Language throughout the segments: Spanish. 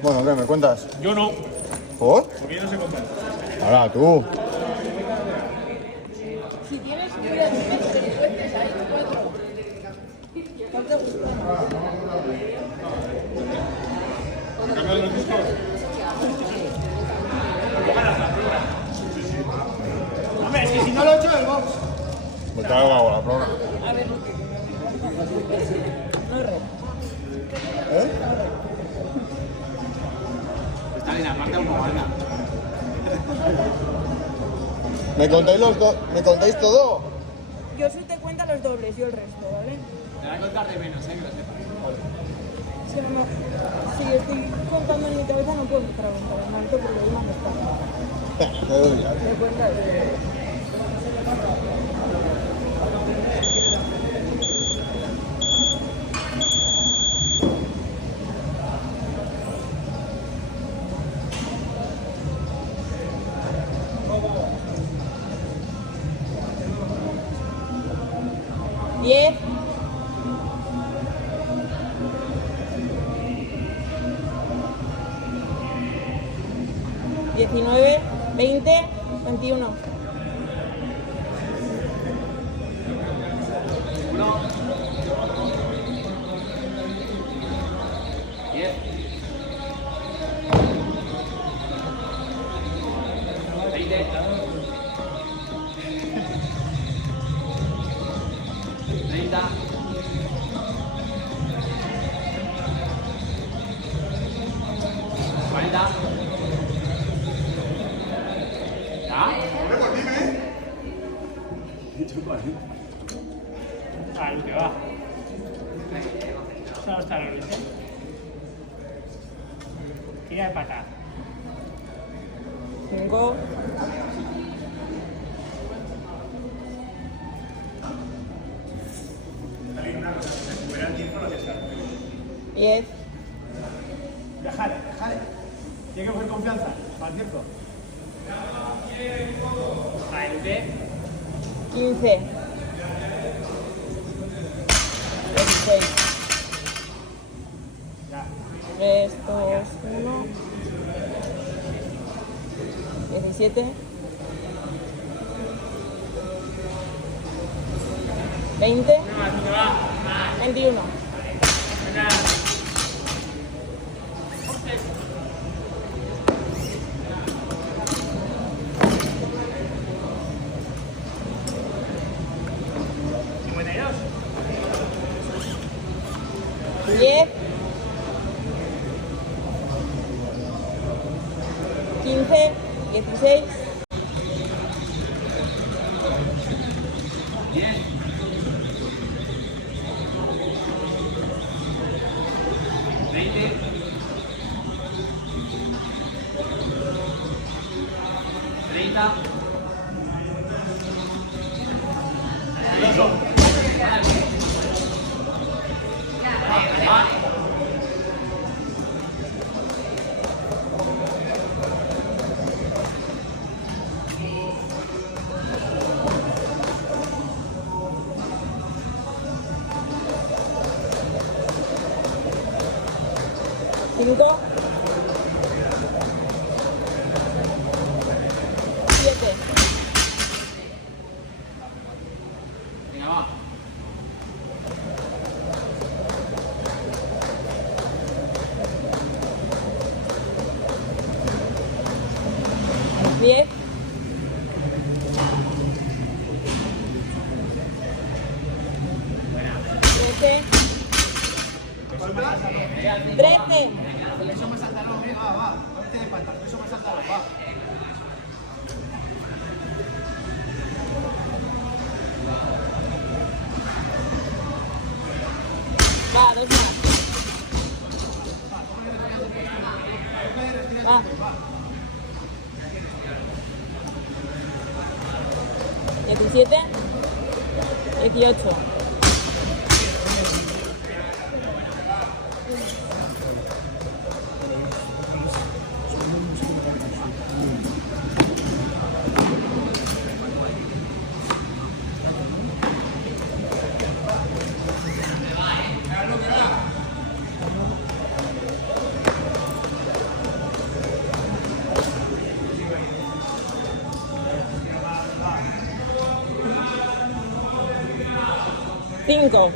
Bueno, ¿qué me cuentas? Yo no, ¿Por? porque yo no sé contar. Ahora tú. Si tienes cuidado, te lo cuentes ahí, 4. ¿Cuánto gusta? ¿Cambiar los discos? Hombre, es que si no lo he hecho el box. Me cago en la flora. A ver, no re. ¿Eh? Está bien, aparte uno guarda. ¿Me contáis todo? Yo sí te cuenta los dobles, yo el resto, ¿vale? Te voy a contar de menos, que lo sepas. Es que no, si estoy contando en mi cabeza no puedo preguntar en alto porque una me está. Te doy ya. Me cuenta de... ¿10? 19, 20, 21. 10. 20. 30. 40. ¿Ya? Ah, el que va. Solo está el origen. Tira de pata. 5. 10. Déjale. Tiene que coger confianza, al cierto. 20. 15. 16. Ya. 3, 2, 1. 17. 20. 21. Diez. 15. 16. 20. 30. 5. 7. Venga, va. 10. 13. 13. Eso más saltarón, va. Ponte de pata, eso más saltarón, va. Va, 2 más. Va. 17. 18. 20. 5.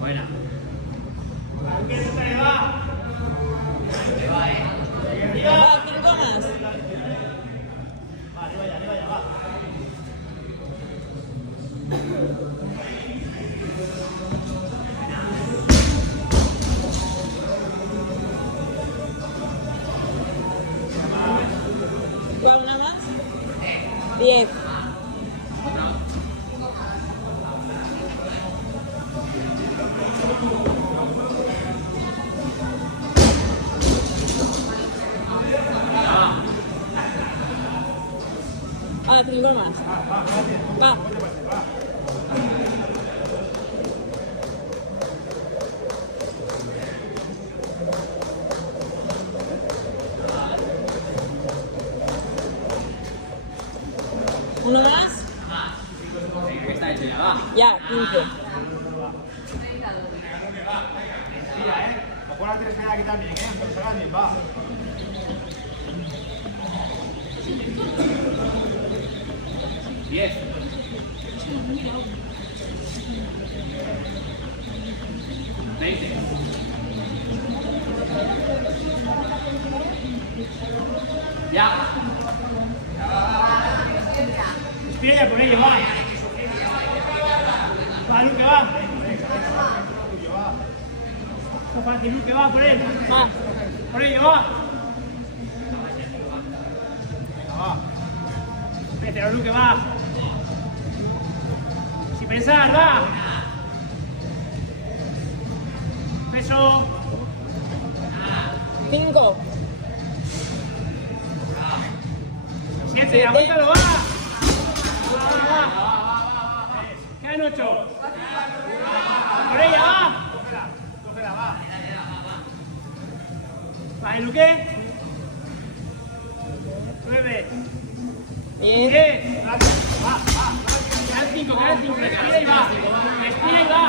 Buena. Va, 5 más. ¿Va una más? 10. Ah, 5 más. Va. ¿Uno más? Ya, 15. Ojo, la tienes que quitar bien, aunque lo hagas bien, va. Diez. Ya. Espera con ello, va. Va, Luke, va. No fácil, Luke, va, por él. Ah, Por ello, va. Va. Vete, Luke, va. Sin pensar, va. Peso. 5. 7, aguántalo, va. Va. Quedan 8. Por ella, va. Cógela, va. Vale, Luque. 9. 10. 10. Va. Quedan 5, quedan 5. Respira y va. Respira y va.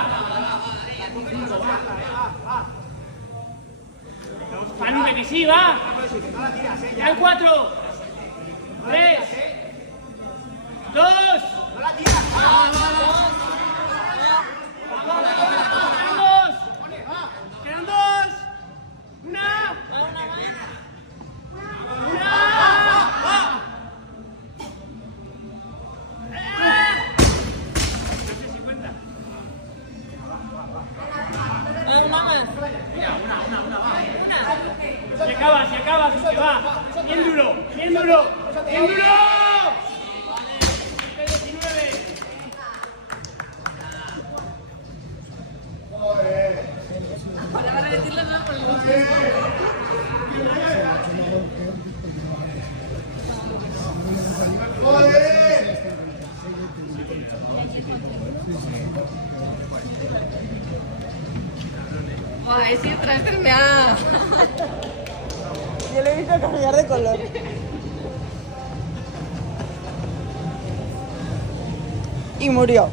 Va, Luque, que sí, va. Quedan 4. 3, 2, quedan 2, una, Una más. se acaba, que va, bien duro, bien duro, bien duro. 19. Ay, sí, otra enfermedad. Yo le he visto cambiar de color. Y murió.